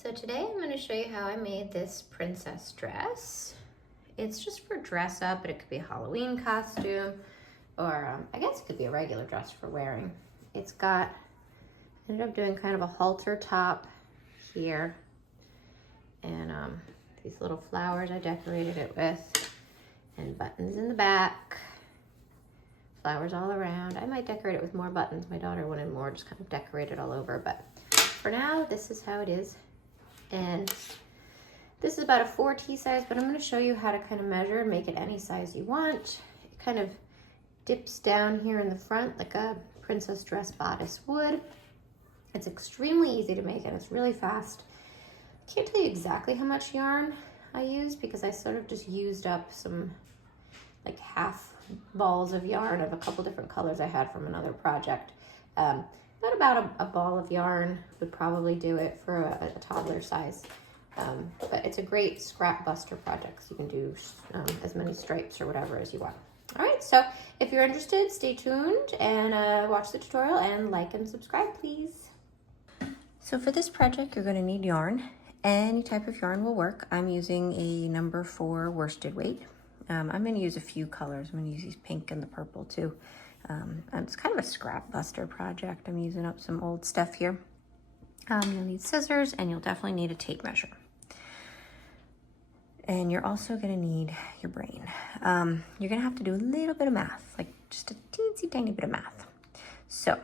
So today I'm going to show you how I made this princess dress. It's just for dress up, but it could be a Halloween costume, or I guess it could be a regular dress for wearing. It's got, ended up doing kind of a halter top here, and these little flowers I decorated it with, and buttons in the back, flowers all around. I might decorate it with more buttons. My daughter wanted more, just kind of decorate it all over, but for now, this is how it is. And this is about a 4T size, but I'm going to show you how to kind of measure and make it any size you want. It kind of dips down here in the front like a princess dress bodice would. It's extremely easy to make and it's really fast. I can't tell you exactly how much yarn I used because I sort of just used up some like half balls of yarn of a couple different colors I had from another project. But about a ball of yarn would probably do it for a toddler size. But it's a great scrap buster project, so you can do as many stripes or whatever as you want. All right, so if you're interested, stay tuned and watch the tutorial and like and subscribe, please. So for this project, you're gonna need yarn. Any type of yarn will work. I'm using a number 4 worsted weight. I'm gonna use a few colors. I'm gonna use these pink and the purple too. It's kind of a scrap buster project. I'm using up some old stuff here. You'll need scissors and you'll definitely need a tape measure. And you're also gonna need your brain. You're gonna have to do a little bit of math, like just a teensy tiny bit of math. So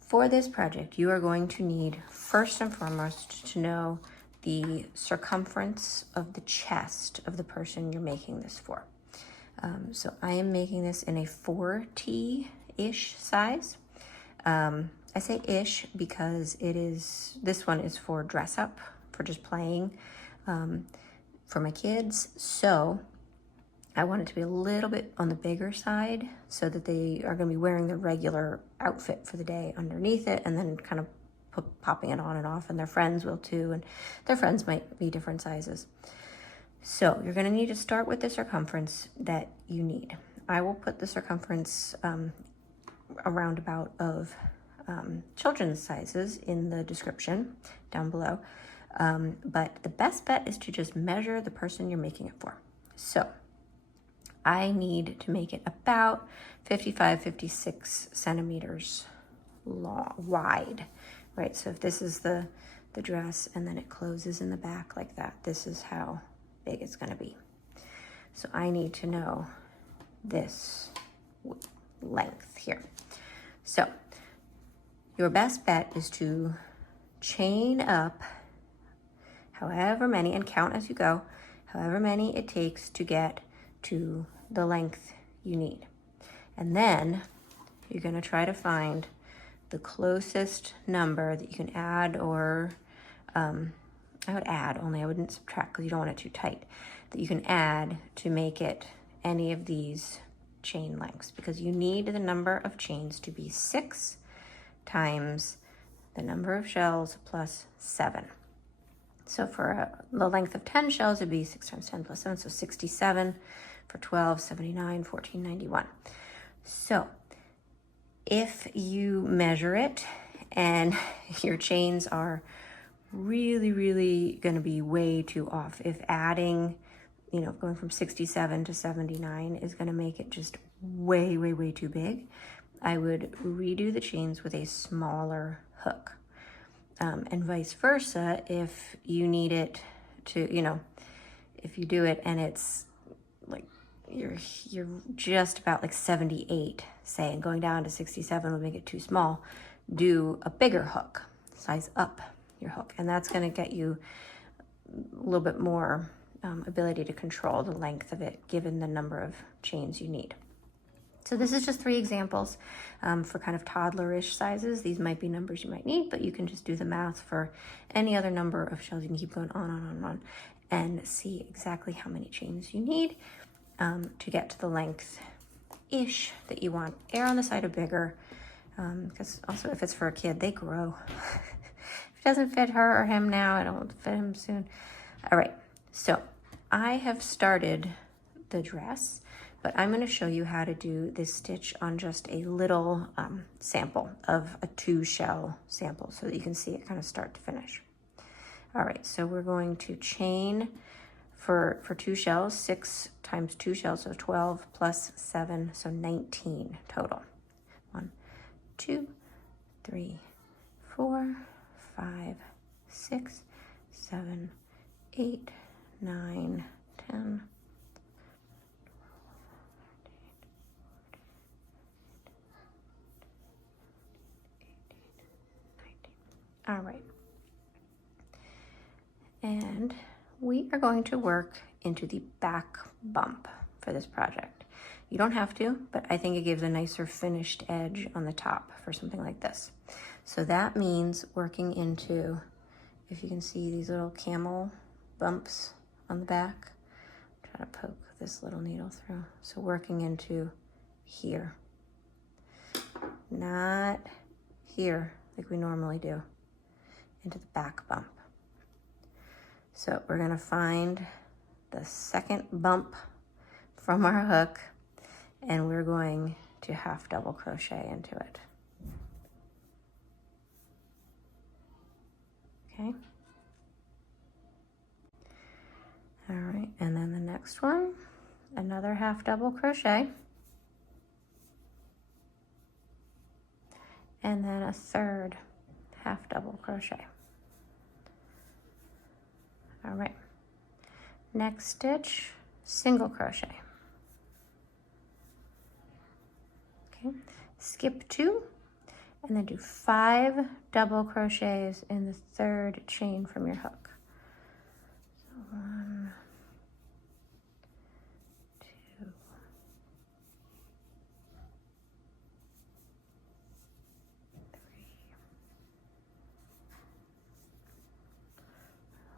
for this project, you are going to need first and foremost to know the circumference of the chest of the person you're making this for. So I am making this in a 4T-ish size. I say ish because this one is for dress up, for just playing for my kids. So I want it to be a little bit on the bigger side so that they are gonna be wearing their regular outfit for the day underneath it and then kind of popping it on and off, and their friends will too, and their friends might be different sizes. So you're gonna need to start with the circumference that you need. I will put the circumference a roundabout of children's sizes in the description down below. But the best bet is to just measure the person you're making it for. So I need to make it about 55, 56 centimeters wide, right? So if this is the dress and then it closes in the back like that, this is how big it's gonna be. So I need to know this length here. So your best bet is to chain up however many, and count as you go, however many it takes to get to the length you need. And then you're gonna try to find the closest number that you can add, or I would add, only I wouldn't subtract because you don't want it too tight, that you can add to make it any of these chain lengths, because you need the number of chains to be 6 times the number of shells plus 7. So for the length of 10 shells, it'd be 6 times 10 plus 7, so 67. For 12, 79, 14, 91. So if you measure it and your chains are really gonna be way too off, if adding, going from 67 to 79 is gonna make it just way too big, I would redo the chains with a smaller hook. And vice versa, if you need it to, if you do it and it's like you're just about like 78, say, and going down to 67 would make it too small, do a bigger hook, size up your hook, and that's going to get you a little bit more ability to control the length of it given the number of chains you need. So this is just 3 examples for kind of toddlerish sizes. These might be numbers you might need, but you can just do the math for any other number of shells. You can keep going on and see exactly how many chains you need to get to the length-ish that you want. Err on the side of bigger, because also if it's for a kid, they grow. If it doesn't fit her or him now, it'll fit him soon. All right, so I have started the dress, but I'm going to show you how to do this stitch on just a little sample of a 2 shell sample so that you can see it kind of start to finish. All right, so we're going to chain for 2 shells, 6 times 2 shells, so 12 plus 7, so 19 total. 1, 2, 3, 4, 5, 6, 7, 8, 9, 10. All right. And we are going to work into the back bump for this project. You don't have to, but I think it gives a nicer finished edge on the top for something like this. So that means working into, if you can see these little camel bumps on the back, try to poke this little needle through. So working into here, not here like we normally do, into the back bump. So we're gonna find the second bump from our hook and we're going to half double crochet into it. Okay. All right, and then the next one, another half double crochet. And then a third half double crochet. All right, next stitch, single crochet. Okay, skip 2, and then do 5 double crochets in the third chain from your hook. So 1, 2, 3,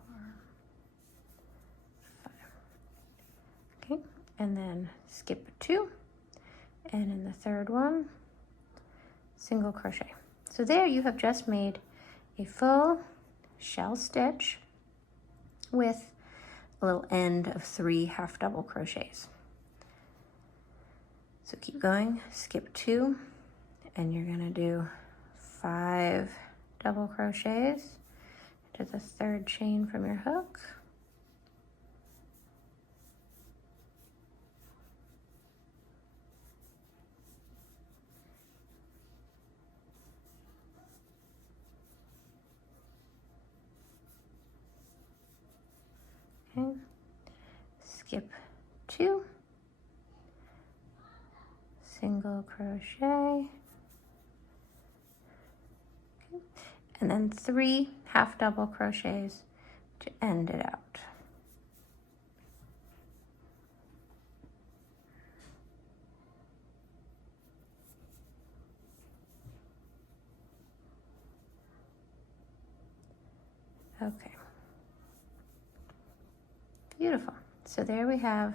4, 5. Okay, and then skip 2, and in the third one, single crochet. So there you have just made a full shell stitch with a little end of 3 half double crochets. So keep going, skip 2, and you're gonna do 5 double crochets into the third chain from your hook. Okay, skip 2, single crochet, okay, and then 3 half double crochets to end it out. Okay. Beautiful. So there we have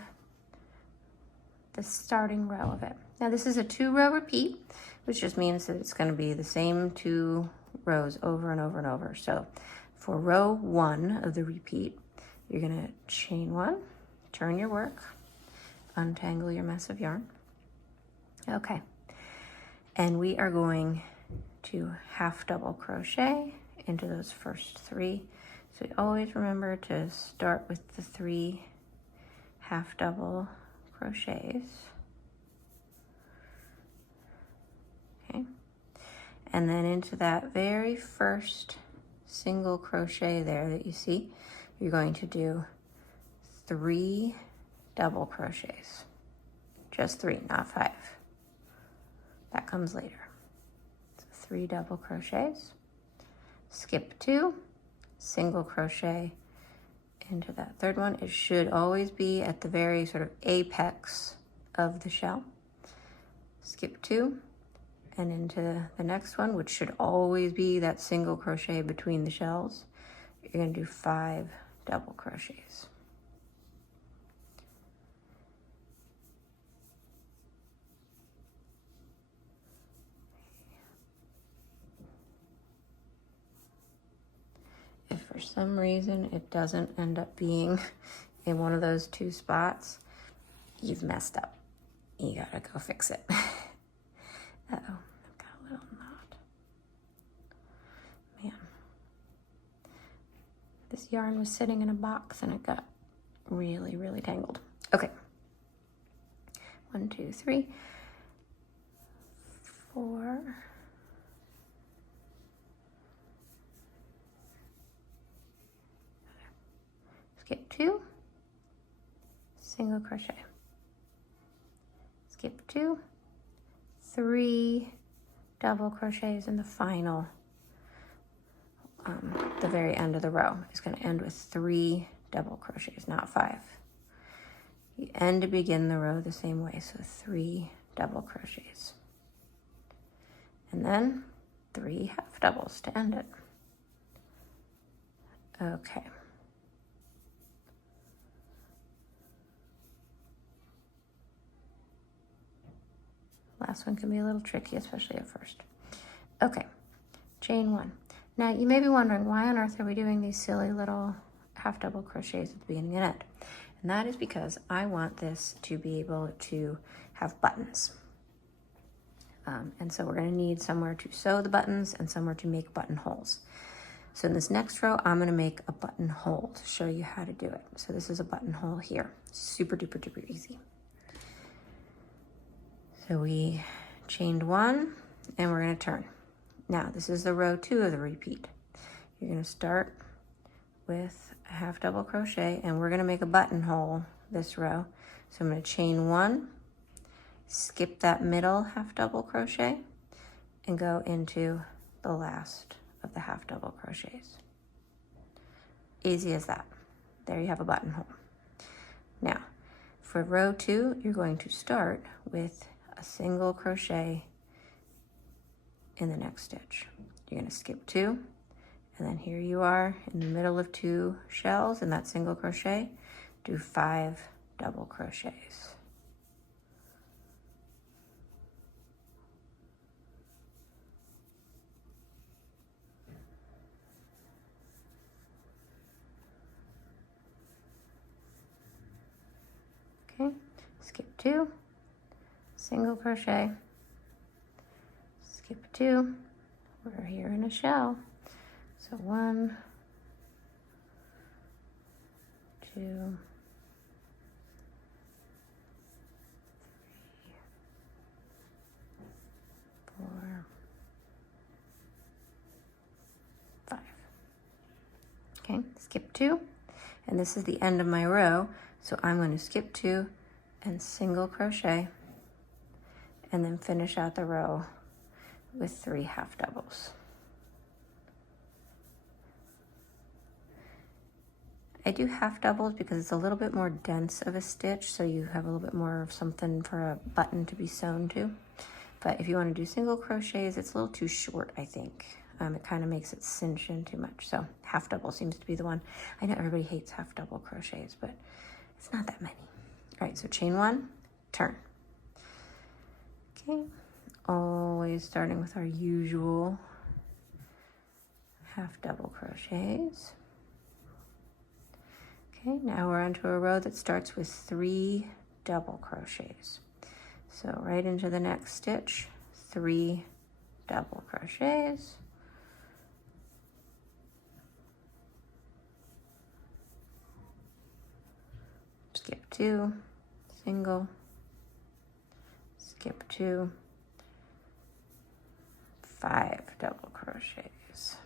the starting row of it. Now this is a 2-row repeat, which just means that it's going to be the same 2 rows over and over and over. So for row 1 of the repeat, you're going to chain 1, turn your work, untangle your mess of yarn. Okay. And we are going to half double crochet into those first 3. So always remember to start with the 3 half double crochets. Okay. And then into that very first single crochet there that you see, you're going to do 3 double crochets. Just 3, not 5. That comes later. So 3 double crochets, skip 2, single crochet into that third one. It should always be at the very sort of apex of the shell. Skip 2 and into the next one, which should always be that single crochet between the shells. You're going to do 5 double crochets. If for some reason it doesn't end up being in one of those 2 spots, you've messed up. You gotta go fix it. Uh-oh, I've got a little knot. Man, this this yarn was sitting in a box and it got really, really tangled. Okay. 1, 2, 3, 4. Skip 2, single crochet. Skip 2, 3 double crochets in the final, the very end of the row is going to end with 3 double crochets, not 5. You end to begin the row the same way, so 3 double crochets. And then 3 half doubles to end it. Okay. Last one can be a little tricky, especially at first. Okay, chain 1. Now you may be wondering, why on earth are we doing these silly little half double crochets at the beginning and end? And that is because I want this to be able to have buttons. And so we're going to need somewhere to sew the buttons and somewhere to make buttonholes. So in this next row, I'm going to make a buttonhole to show you how to do it. So this is a buttonhole here. Super duper duper easy. So we chained 1 and we're going to turn. Now this is the row 2 of the repeat. You're going to start with a half double crochet and we're going to make a buttonhole this row. So I'm going to chain 1, skip that middle half double crochet and go into the last of the half double crochets. Easy as that. There you have a buttonhole. Now for row 2, you're going to start with a single crochet in the next stitch. You're going to skip 2, and then here you are in the middle of 2 shells in that single crochet. Do 5 double crochets. Okay, skip 2, single crochet, skip 2, we're here in a shell. So 1, 2, 3, 4, 5. Okay, skip 2, and this is the end of my row. So I'm going to skip 2 and single crochet and then finish out the row with 3 half doubles. I do half doubles because it's a little bit more dense of a stitch, so you have a little bit more of something for a button to be sewn to. But if you want to do single crochets, it's a little too short, I think. It kind of makes it cinch in too much. So half double seems to be the one. I know everybody hates half double crochets, but it's not that many. All right, so chain 1, turn. Okay, always starting with our usual half double crochets. Okay, now we're onto a row that starts with 3 double crochets. So right into the next stitch, 3 double crochets. Skip 2, single, skip 2, 5 double crochets.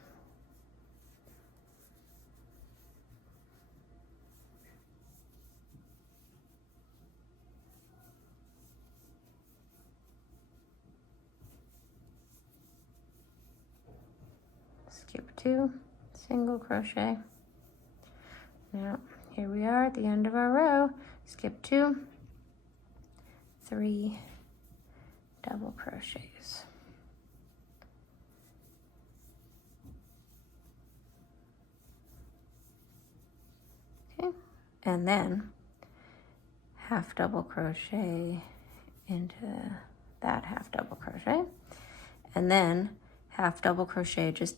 Skip 2, single crochet. Now here we are at the end of our row. Skip 2, 3 double crochets. Okay, and then half double crochet into that half double crochet, and then half double crochet, just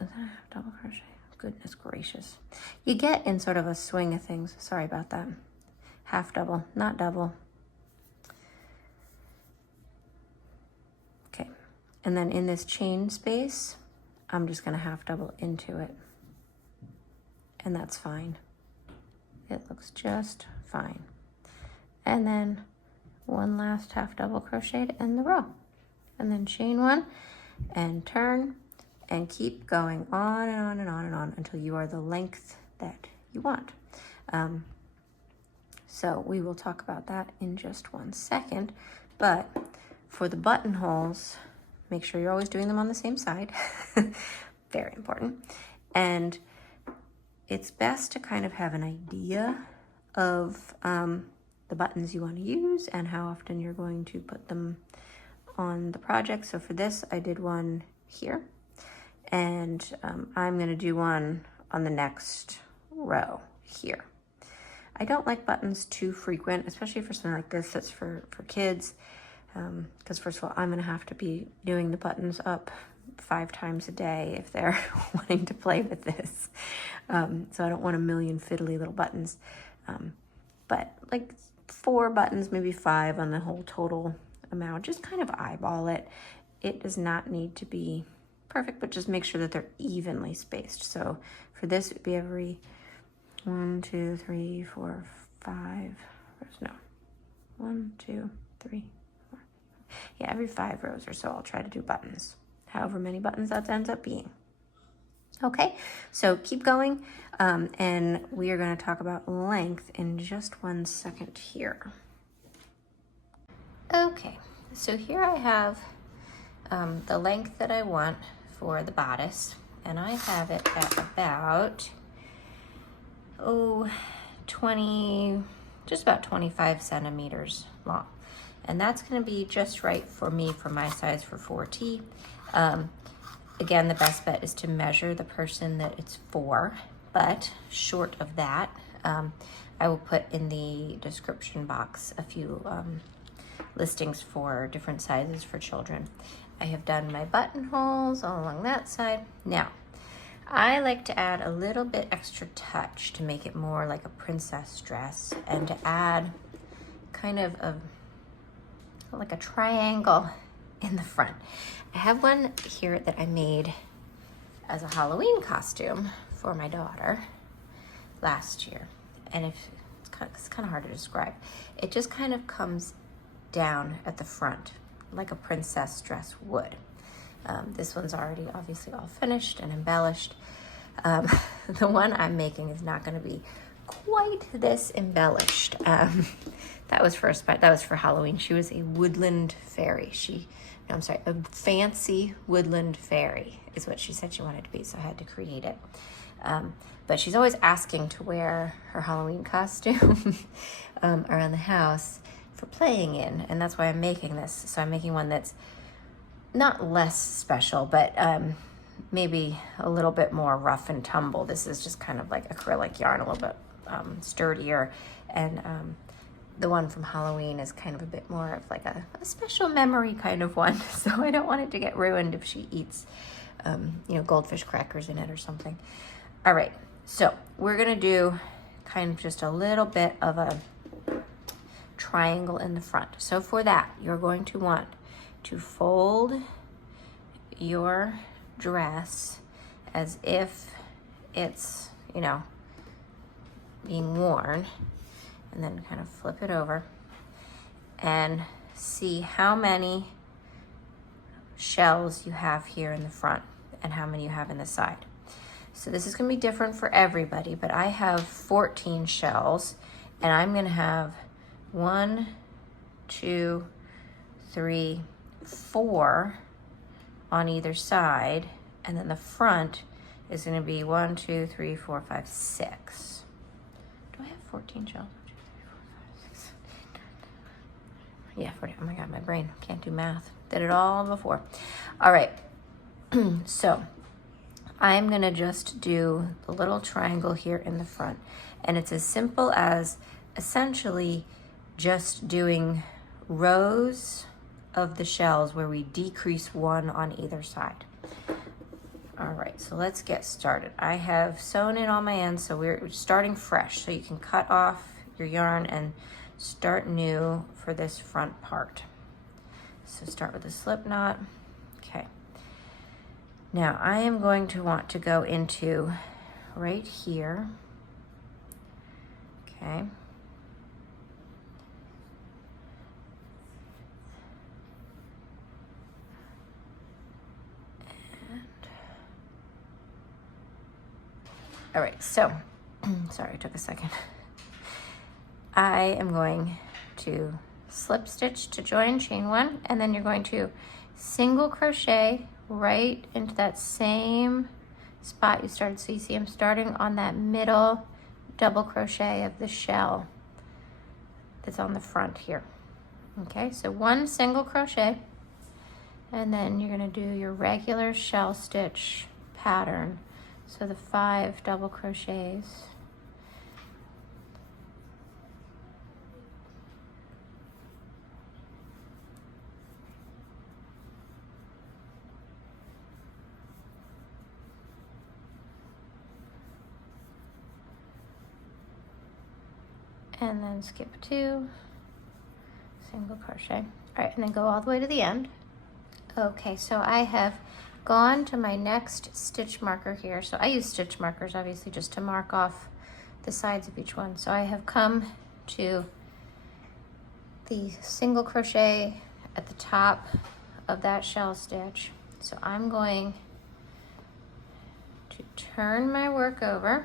is that a half double crochet? Goodness gracious. You get in sort of a swing of things. Sorry about that. Half double, not double. Okay, and then in this chain space, I'm just gonna half double into it. and that's fine. It looks just fine. And then one last half double crochet to end the row. And then chain one and turn and keep going on and on and on and on until you are the length that you want. So we will talk about that in just 1 second. But for the buttonholes, make sure you're always doing them on the same side. Very important. And it's best to kind of have an idea of the buttons you want to use and how often you're going to put them on the project. So for this, I did one here, and I'm going to do one on the next row here. I don't like buttons too frequent, especially for something like this that's for kids, because first of all, I'm going to have to be doing the buttons up 5 times a day if they're wanting to play with this. So I don't want a million fiddly little buttons, but like 4 buttons, maybe 5 on the whole total amount. Just kind of eyeball it. It does not need to be perfect, but just make sure that they're evenly spaced. So for this, it would be every 1, 2, 3, 4, 5 rows. No, 1, 2, 3, 4. Yeah, every 5 rows or so, I'll try to do buttons. However many buttons that ends up being. Okay, so keep going, and we are going to talk about length in just 1 second here. Okay, so here I have the length that I want for the bodice, and I have it at about, just about 25 centimeters long. And that's going to be just right for me for my size for 4T. Again, the best bet is to measure the person that it's for, but short of that, I will put in the description box a few listings for different sizes for children. I have done my buttonholes all along that side. Now, I like to add a little bit extra touch to make it more like a princess dress, and to add kind of like a triangle in the front. I have one here that I made as a Halloween costume for my daughter last year, and it's kind of hard to describe. It just kind of comes down at the front like a princess dress would. This one's already obviously all finished and embellished. The one I'm making is not going to be quite this embellished. That was for Halloween. She was a woodland fairy. A fancy woodland fairy is what she said she wanted to be, so I had to create it. But she's always asking to wear her Halloween costume around the house for playing in, and that's why I'm making this. So I'm making one that's not less special, but maybe a little bit more rough and tumble. This is just kind of like acrylic yarn, a little bit sturdier, and the one from Halloween is kind of a bit more of like a special memory kind of one. So I don't want it to get ruined if she eats, goldfish crackers in it or something. All right, so we're gonna do kind of just a little bit of a triangle in the front. So for that, you're going to want to fold your dress as if it's, being worn, and then kind of flip it over and see how many shells you have here in the front and how many you have in the side. So this is going to be different for everybody, but I have 14 shells, and I'm going to have 1, 2, 3, 4 on either side, and then the front is going to be 1, 2, 3, 4, 5, 6. Do I have 14 shells? 1, 2, 3, 4, 5, 6. Yeah, 40. Oh my God, my brain can't do math. Did it all before. All right. So I'm going to just do the little triangle here in the front, and it's as simple as essentially just doing rows of the shells where we decrease 1 on either side. All right, so let's get started. I have sewn in all my ends, so we're starting fresh. So you can cut off your yarn and start new for this front part. So start with a slip knot. Okay. Now I am going to want to go into right here. Okay. All right, so, sorry, it took a second. I am going to slip stitch to join chain one, and then you're going to single crochet right into that same spot you started. So you see I'm starting on that middle double crochet of the shell that's on the front here. Okay, so one single crochet, and then you're going to do your regular shell stitch pattern. So the 5 double crochets. And then skip 2, single crochet. All right, and then go all the way to the end. Okay, so I have gone to my next stitch marker here. So I use stitch markers obviously just to mark off the sides of each one. So I have come to the single crochet at the top of that shell stitch. So I'm going to turn my work over,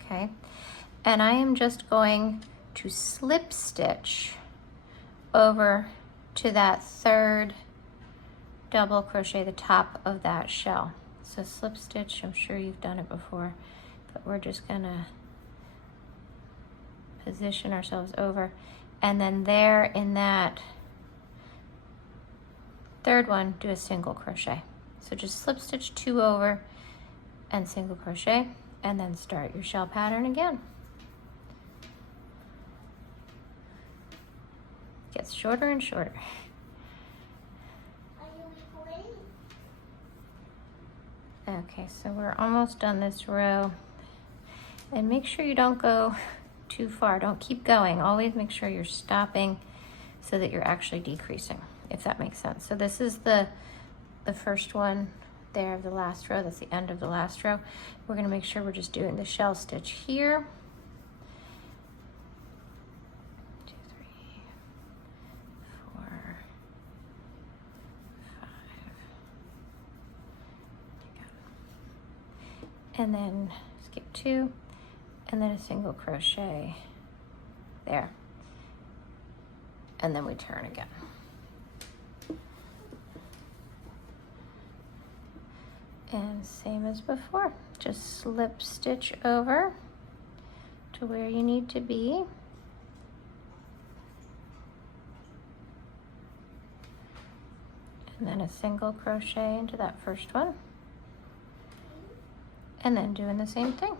okay, and I am just going to slip stitch over to that 3rd double crochet the top of that shell. So slip stitch, I'm sure you've done it before, but we're just gonna position ourselves over, and then there in that 3rd one, do a single crochet. So just slip stitch 2 over and single crochet, and then start your shell pattern again. Gets shorter and shorter. Okay, so we're almost done this row. And make sure you don't go too far. Don't keep going. Always make sure you're stopping so that you're actually decreasing, if that makes sense. So this is the first one there of the last row. That's the end of the last row. We're going to make sure we're just doing the shell stitch here. 2, 3, 4, 5. And then skip 2, and then a single crochet there. And then we turn again. And same as before, just slip stitch over to where you need to be. And then a single crochet into that first one. And then doing the same thing.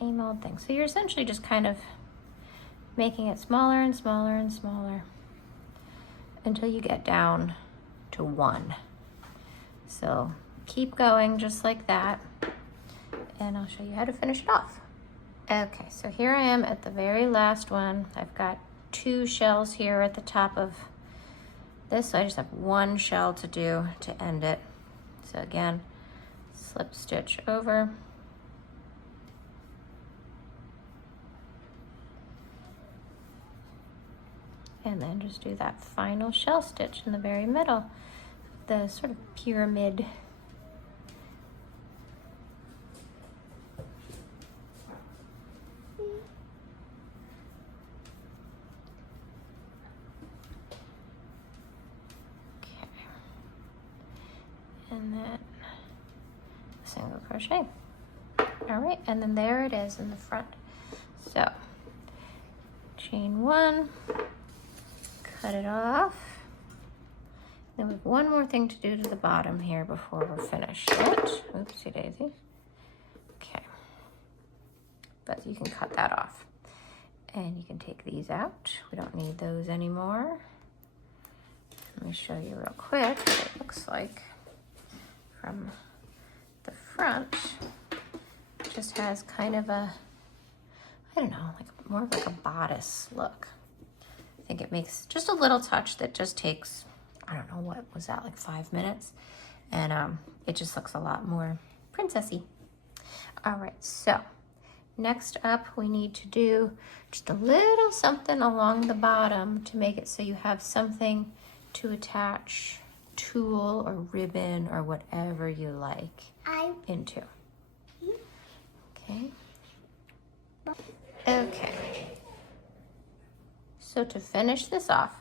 Same old thing. So you're essentially just kind of making it smaller and smaller and smaller until you get down to 1. So keep going just like that, and I'll show you how to finish it off. Okay, so here I am at the very last one. I've got 2 shells here at the top of this, so I just have 1 shell to do to end it. So again, slip stitch over, and then just do that final shell stitch in the very middle, the sort of pyramid. Okay. And then single crochet. All right, and then there it is in the front. So chain 1, cut it off. Then we have one more thing to do to the bottom here before we're finished. Oopsie daisy. Okay. But you can cut that off. And you can take these out. We don't need those anymore. Let me show you real quick what it looks like from the front. It just has kind of a, I don't know, like more of like a bodice look. I think it makes just a little touch that just takes, I don't know, what was that, like 5 minutes? and it just looks a lot more princessy. All right, so next up we need to do just a little something along the bottom to make it so you have something to attach tulle or ribbon or whatever you like into. Okay. Okay. So to finish this off,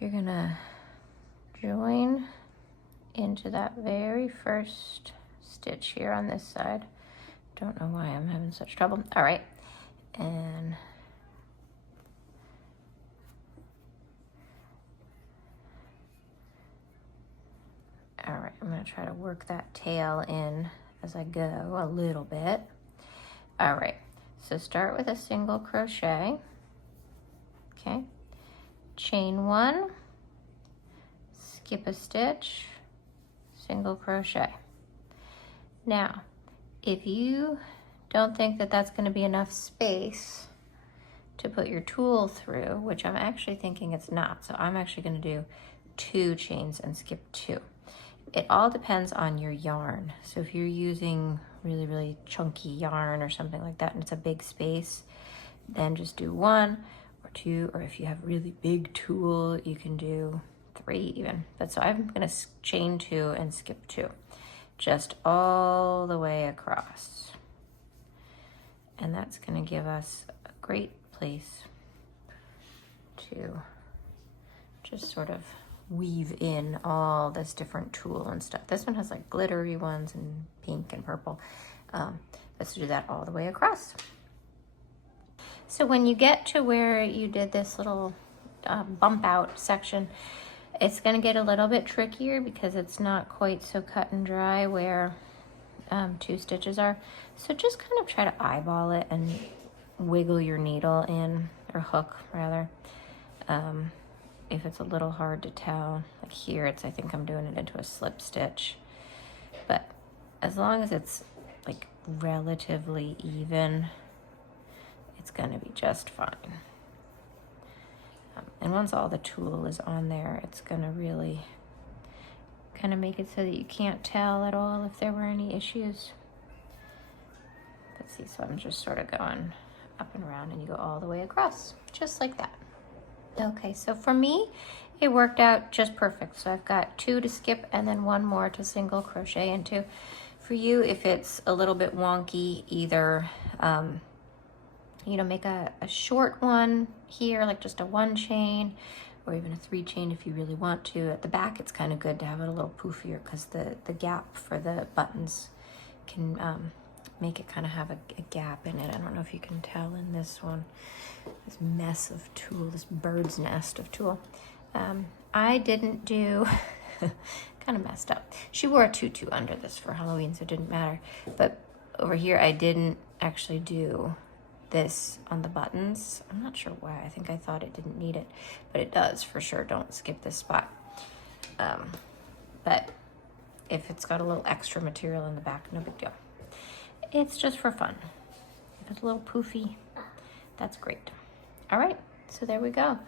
you're gonna join into that very first stitch here on this side. Don't know why I'm having such trouble. All right, and all right, I'm gonna try to work that tail in as I go a little bit. All right, so start with a single crochet, okay? Chain one, skip a stitch, single crochet. Now, if you don't think that that's gonna be enough space to put your tulle through, which I'm actually thinking it's not, so I'm actually gonna do 2 chains and skip 2. It all depends on your yarn. So if you're using really, really chunky yarn or something like that and it's a big space, then just do 1 or 2, or if you have really big tulle, you can do 3 even. But so I'm gonna chain 2 and skip 2, just all the way across. And that's gonna give us a great place to just sort of weave in all this different tulle and stuff. This one has like glittery ones and pink and purple. Let's do that all the way across. So when you get to where you did this little bump out section, it's gonna get a little bit trickier because it's not quite so cut and dry where 2 stitches are. So just kind of try to eyeball it and wiggle your needle in, or hook rather. If it's a little hard to tell, like here, I think I'm doing it into a slip stitch, but as long as it's like relatively even, it's gonna be just fine. And once all the tulle is on there, it's gonna really kind of make it so that you can't tell at all if there were any issues. Let's see, so I'm just sort of going up and around, and you go all the way across, just like that. Okay, so for me, it worked out just perfect. So I've got 2 to skip and then 1 more to single crochet into. For you, if it's a little bit wonky, either, you know, make a short one here, like just a 1 chain, or even a 3 chain if you really want to. At the back, it's kind of good to have it a little poofier because the gap for the buttons can make it kind of have a gap in it. I don't know if you can tell in this one, this mess of tulle, this bird's nest of tulle. I didn't do, kind of messed up. She wore a tutu under this for Halloween, so it didn't matter. But over here, I didn't actually do this on the buttons. I'm not sure why. I think I thought it didn't need it, but it does for sure. Don't skip this spot. But if it's got a little extra material in the back, no big deal. It's just for fun. If it's a little poofy, that's great. All right, so there we go.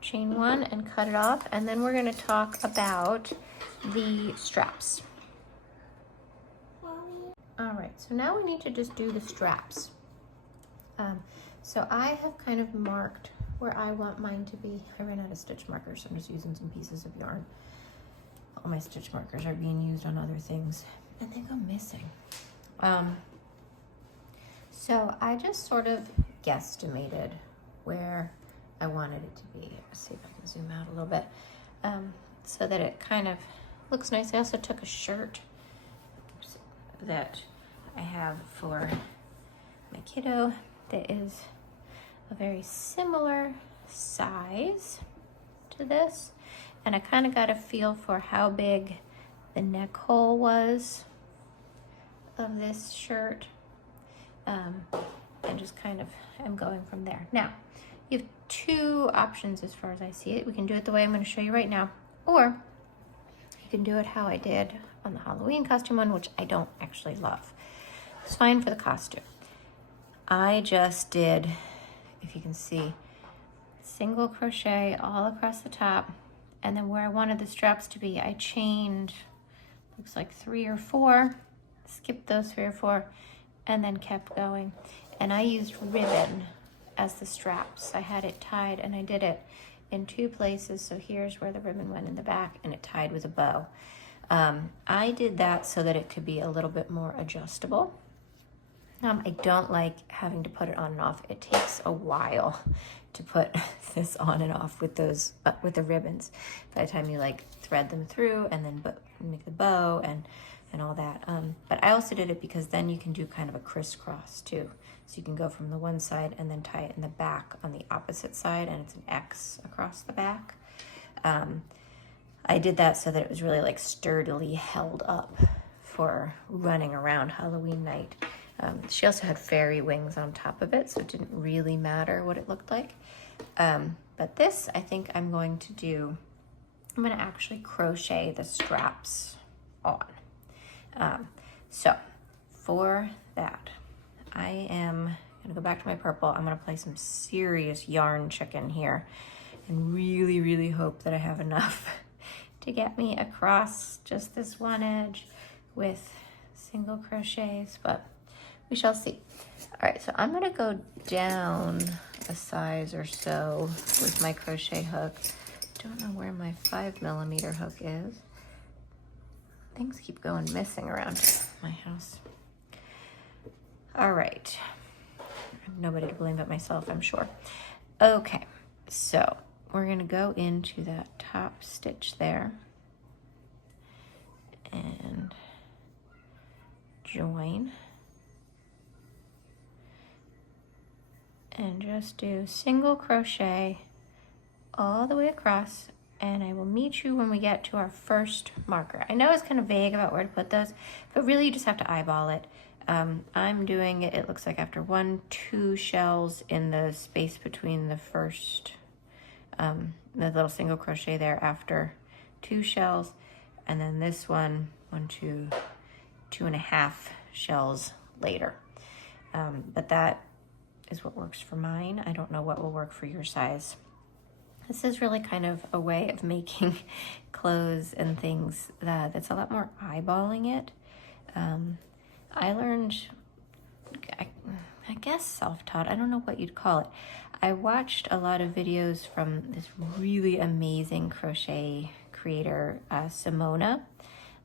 Chain 1 and cut it off, and then we're going to talk about the straps. All right, so now we need to just do the straps. So I have kind of marked where I want mine to be. I ran out of stitch markers, so I'm just using some pieces of yarn. All my stitch markers are being used on other things, and they go missing. So I just sort of guesstimated where I wanted it to be. Let's see if I can zoom out a little bit, so that it kind of looks nice. I also took a shirt that I have for my kiddo that is a very similar size to this, and I kind of got a feel for how big the neck hole was of this shirt, and just kind of am going from there. Now, you have 2 options as far as I see it. We can do it the way I'm going to show you right now, or you can do it how I did on the Halloween costume one, which I don't actually love. It's fine for the costume. I just did, if you can see, single crochet all across the top And then where I wanted the straps to be, I chained, looks like 3 or 4, skipped those 3 or 4, and then kept going. And I used ribbon as the straps. I had it tied, and I did it in 2 places. So here's where the ribbon went in the back, and it tied with a bow. I did that so that it could be a little bit more adjustable. I don't like having to put it on and off. It takes a while to put this on and off with those, with the ribbons. By the time you like thread them through and then make the bow and all that. But I also did it because then you can do kind of a crisscross too. So you can go from the one side and then tie it in the back on the opposite side, and it's an X across the back. I did that so that it was really like sturdily held up for running around Halloween night. She also had fairy wings on top of it, so it didn't really matter what it looked like. But this, I think I'm going to actually crochet the straps on. So for that, I am gonna go back to my purple. I'm gonna play some serious yarn chicken here and really, really hope that I have enough to get me across just this one edge with single crochets, but we shall see. All right, so I'm gonna go down a size or so with my crochet hook. Don't know where my 5mm hook is. Things keep going missing around my house. All right, nobody to blame but myself, I'm sure. Okay, so we're gonna go into that top stitch there and join. And just do single crochet all the way across, and I will meet you when we get to our first marker. I know it's kind of vague about where to put those, but really you just have to eyeball it. I'm doing it, it looks like after 2 shells in the space between the first, the little single crochet there after 2 shells, and then this one, 2.5 shells later. But that is what works for mine. I don't know what will work for your size. This is really kind of a way of making clothes and things that's a lot more eyeballing it. I learned, I guess self-taught, I don't know what you'd call it. I watched a lot of videos from this really amazing crochet creator, Simona.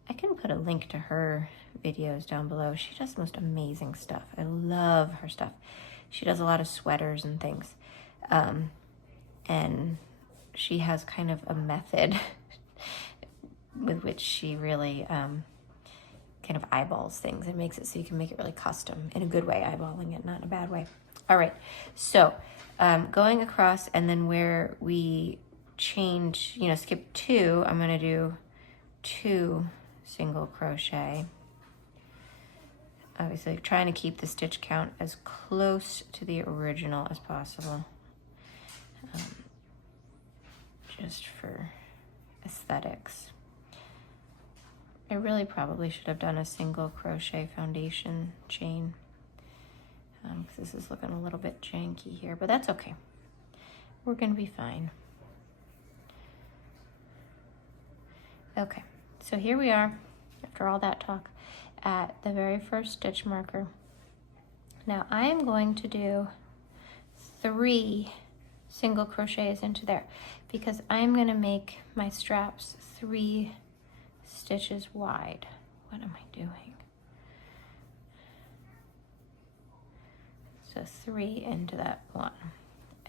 I can put a link to her videos down below. She does the most amazing stuff. I love her stuff. She does a lot of sweaters and things. And she has kind of a method with which she really kind of eyeballs things and makes it so you can make it really custom in a good way, eyeballing it, not in a bad way. All right, so going across, and then where we change, skip 2, I'm gonna do 2 single crochet. Obviously trying to keep the stitch count as close to the original as possible, just for aesthetics. I really probably should have done a single crochet foundation chain, because this is looking a little bit janky here, but that's okay. We're gonna be fine. Okay, so here we are, after all that talk, at the very first stitch marker. Now I am going to do 3 single crochets into there, because I'm going to make my straps 3 stitches wide. What am I doing? So 3 into that one,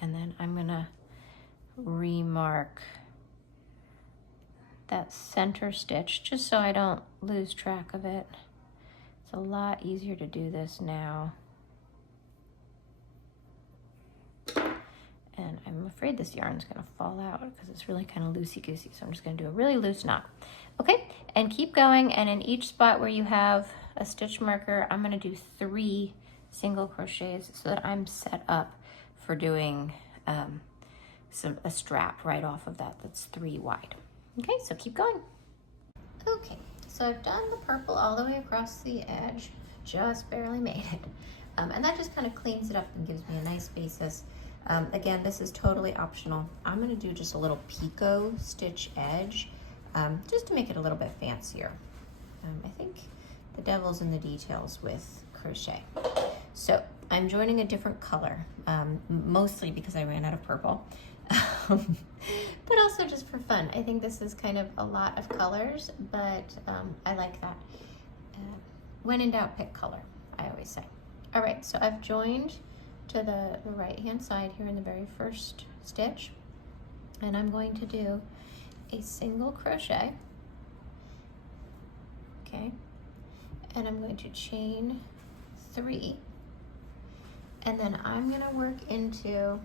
and then I'm going to remark that center stitch just so I don't lose track of it. It's a lot easier to do this now. And I'm afraid this yarn's gonna fall out because it's really kind of loosey-goosey, so I'm just gonna do a really loose knot. Okay, and keep going, and in each spot where you have a stitch marker, I'm gonna do 3 single crochets so that I'm set up for doing a strap right off of that that's 3 wide. Okay, so keep going. Okay, so I've done the purple all the way across the edge, just barely made it. And that just kind of cleans it up and gives me a nice basis Again, this is totally optional. I'm gonna do just a little picot stitch edge, just to make it a little bit fancier. I think the devil's in the details with crochet. So I'm joining a different color, mostly because I ran out of purple, but also just for fun. I think this is kind of a lot of colors, but I like that. When in doubt, pick color, I always say. All right, so I've joined to the right-hand side here in the very first stitch, and I'm going to do a single crochet, okay, and I'm going to chain 3, and then I'm gonna work into,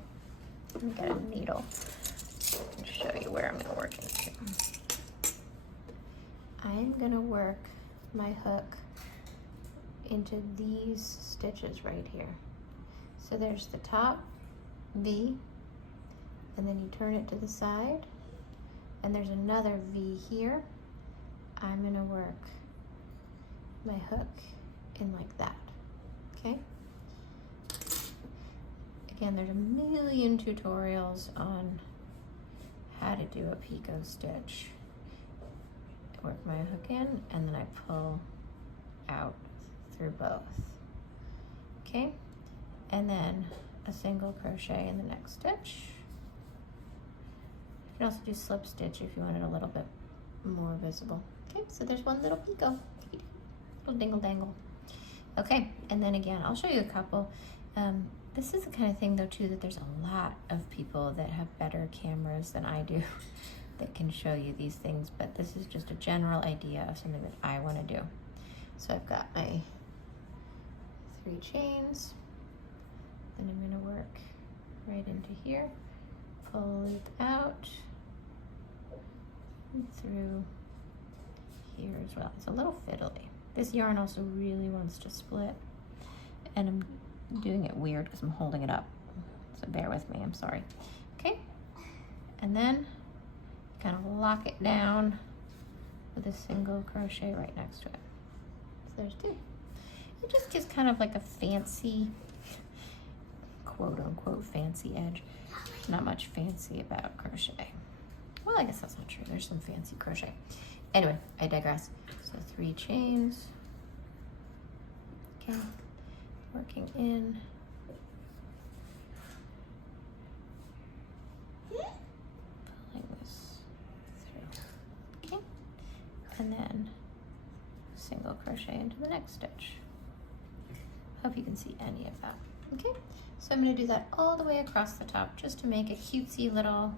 let me get a needle and show you where I'm gonna work into. I'm gonna work my hook into these stitches right here. So there's the top V, and then you turn it to the side, and there's another V here. I'm gonna work my hook in like that, okay? Again, there's a million tutorials on how to do a picot stitch. Work my hook in, and then I pull out through both, okay? And then a single crochet in the next stitch. You can also do slip stitch if you want it a little bit more visible. Okay, so there's one little picot, little dingle dangle. Okay, and then again, I'll show you a couple. This is the kind of thing though too that there's a lot of people that have better cameras than I do that can show you these things, but this is just a general idea of something that I want to do. So I've got my 3 chains. Then I'm going to work right into here, pull a loop out, and through here as well. It's a little fiddly. This yarn also really wants to split, and I'm doing it weird because I'm holding it up. So bear with me, I'm sorry. Okay, and then kind of lock it down with a single crochet right next to it. So there's 2. It just gives kind of like a fancy, quote unquote fancy edge. Not much fancy about crochet. Well, I guess that's not true. There's some fancy crochet. Anyway, I digress. So 3 chains. Okay, working in. Pulling this through. Okay, and then single crochet into the next stitch. Hope you can see any of that. Okay, so I'm going to do that all the way across the top just to make a cutesy little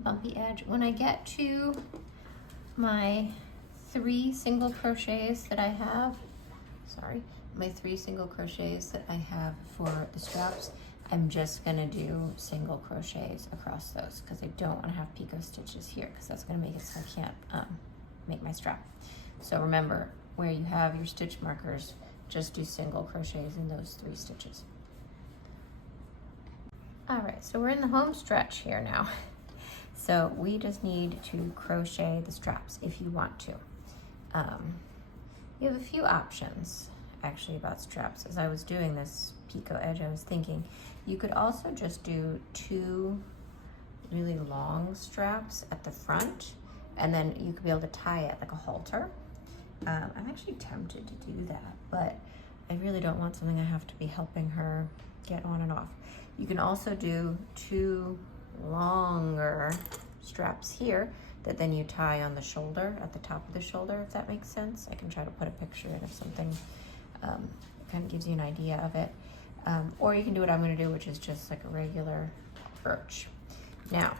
bumpy edge. When I get to my 3 single crochets that I have, my 3 single crochets that I have for the straps, I'm just going to do single crochets across those because I don't want to have picot stitches here because that's going to make it so I can't make my strap. So remember, where you have your stitch markers, just do single crochets in those 3 stitches. All right, so we're in the home stretch here now. So we just need to crochet the straps if you want to. You have a few options actually about straps. As I was doing this picot edge, I was thinking you could also just do 2 really long straps at the front, and then you could be able to tie it like a halter. I'm actually tempted to do that, but I really don't want something I have to be helping her get on and off. You can also do 2 longer straps here that then you tie on the shoulder, at the top of the shoulder, if that makes sense. I can try to put a picture in of something kind of gives you an idea of it. Or you can do what I'm going to do, which is just like a regular birch. Now,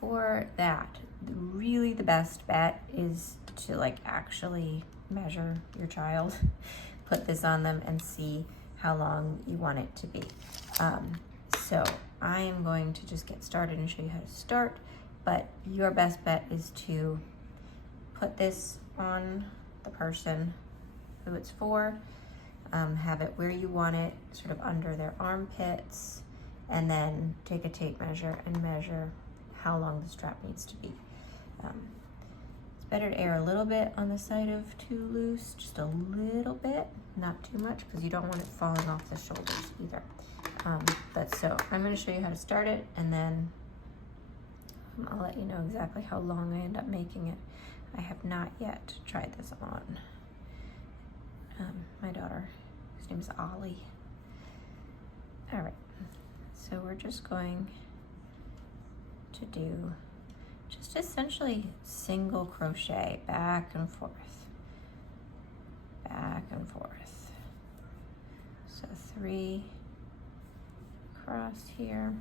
for that, really the best bet is to like actually measure your child, put this on them and see how long you want it to be. So I am going to just get started and show you how to start, but your best bet is to put this on the person who it's for, have it where you want it, sort of under their armpits, and then take a tape measure and measure how long the strap needs to be. It's better to err a little bit on the side of too loose, just a little bit, not too much, because you don't want it falling off the shoulders either. But so I'm going to show you how to start it, and then I'll let you know exactly how long I end up making it. I have not yet tried this on my daughter. His name is Ollie. All right, so we're just going to do just essentially single crochet back and forth, back and forth. So 3 across here.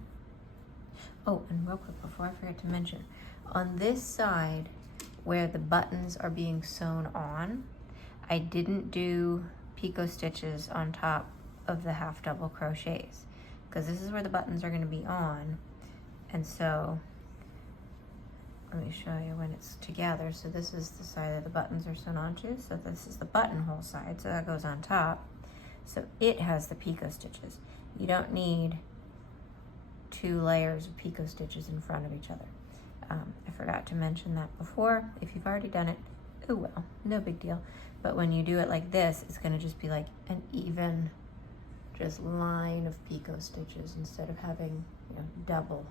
Oh, and real quick before I forget to mention, on this side where the buttons are being sewn on, I didn't do picot stitches on top of the half double crochets because this is where the buttons are going to be on. And so let me show you when it's together. So this is the side that the buttons are sewn onto. So this is the buttonhole side, so that goes on top. So it has the picot stitches. You don't need 2 layers of picot stitches in front of each other. I forgot to mention that before. If you've already done it, oh well, no big deal. But when you do it like this, it's gonna just be like an even just line of picot stitches instead of having, you know, double,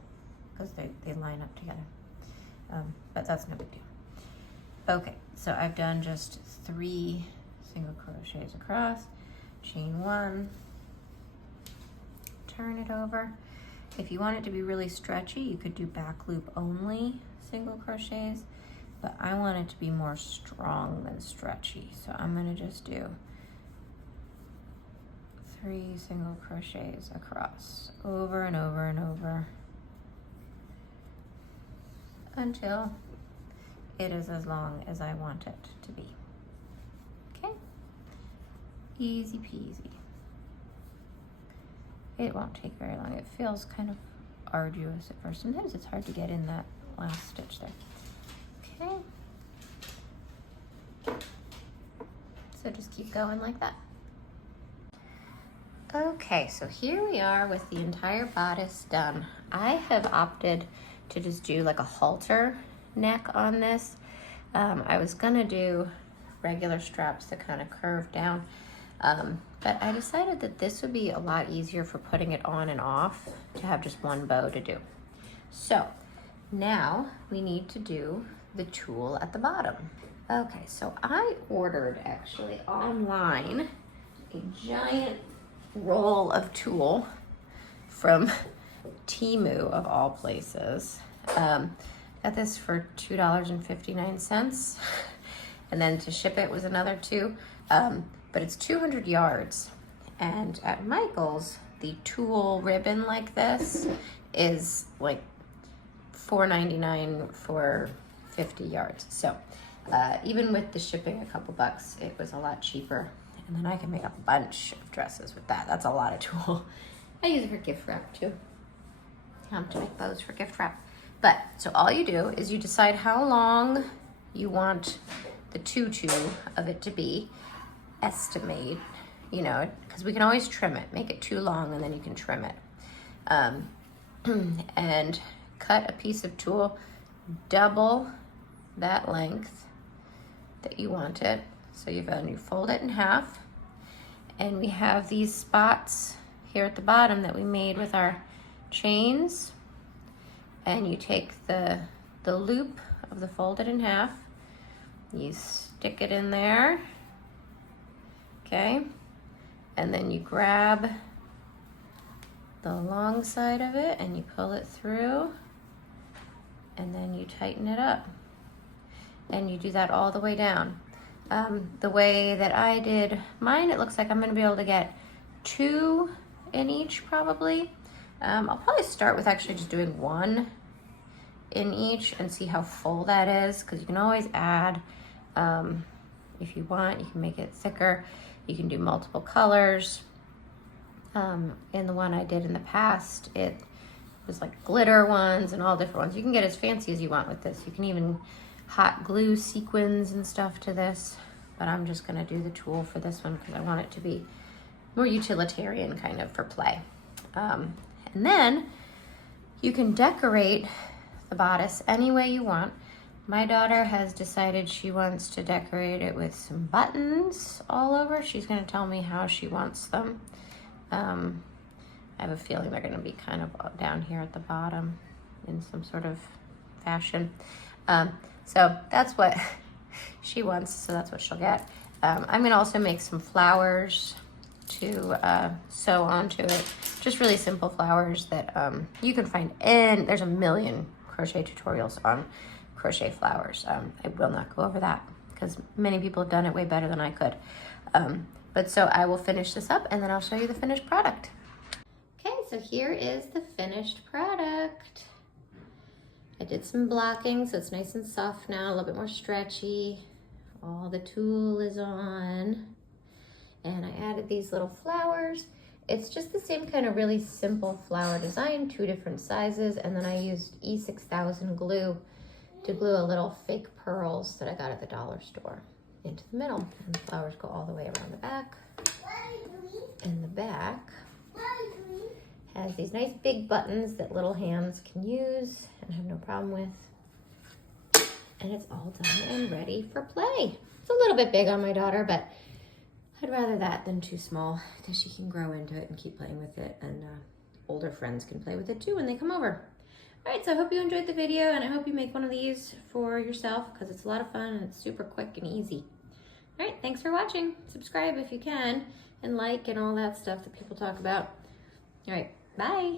because they line up together. But that's no big deal. Okay, so I've done just 3 single crochets across, chain 1, turn it over. If you want it to be really stretchy, you could do back loop only single crochets, but I want it to be more strong than stretchy. So I'm gonna just do 3 single crochets across, over and over and over, until it is as long as I want it to be. Okay, easy peasy. It won't take very long. It feels kind of arduous at first. Sometimes it's hard to get in that last stitch there. Okay. So just keep going like that. Okay, so here we are with the entire bodice done. I have opted to just do like a halter neck on this. I was gonna do regular straps that kind of curve down, but I decided that this would be a lot easier for putting it on and off to have just one bow to do. So now we need to do the tulle at the bottom. Okay, so I ordered actually online a giant roll of tulle from Temu of all places. Got this for $2.59, and then to ship it was another $2. But it's 200 yards, and at Michael's, the tulle ribbon like this is like $4.99 for 50 yards. So even with the shipping a couple bucks, it was a lot cheaper. And then I can make a bunch of dresses with that. That's a lot of tulle. I use it for gift wrap too. To make bows for gift wrap. But so all you do is you decide how long you want the tutu of it to be. Estimate, you know, because we can always trim it. Make it too long and then you can trim it. And cut a piece of tulle double that length that you want it. So you fold it in half, and we have these spots here at the bottom that we made with our chains, and you take the loop of the folded in half, you stick it in there, okay, and then you grab the long side of it and you pull it through, and then you tighten it up, and you do that all the way down. The way that I did mine, it looks like I'm going to be able to get 2 in each probably. I'll probably start with actually just doing 1 in each and see how full that is, because you can always add, if you want, you can make it thicker. You can do multiple colors. In the one I did in the past, it was like glitter ones and all different ones. You can get as fancy as you want with this. You can even hot glue sequins and stuff to this, but I'm just gonna do the tulle for this one because I want it to be more utilitarian kind of for play. And then you can decorate the bodice any way you want. My daughter has decided she wants to decorate it with some buttons all over. She's gonna tell me how she wants them. I have a feeling they're gonna be kind of down here at the bottom in some sort of fashion. So that's what she wants, so that's what she'll get. I'm gonna also make some flowers to sew onto it. Just really simple flowers that you can find in, there's a million crochet tutorials on crochet flowers. I will not go over that because many people have done it way better than I could. But so I will finish this up and then I'll show you the finished product. Okay, so here is the finished product. I did some blocking, so it's nice and soft now, a little bit more stretchy. All the tulle is on. And I added these little flowers. It's just the same kind of really simple flower design, 2 different sizes, and then I used E6000 glue to glue a little fake pearls that I got at the dollar store into the middle. And the flowers go all the way around the back. And the back has these nice big buttons that little hands can use and have no problem with. And it's all done and ready for play. It's a little bit big on my daughter, but I'd rather that than too small because she can grow into it and keep playing with it, and older friends can play with it too when they come over. All right, so I hope you enjoyed the video, and I hope you make one of these for yourself because it's a lot of fun and it's super quick and easy. All right, thanks for watching. Subscribe if you can, and like and all that stuff that people talk about. All right, bye.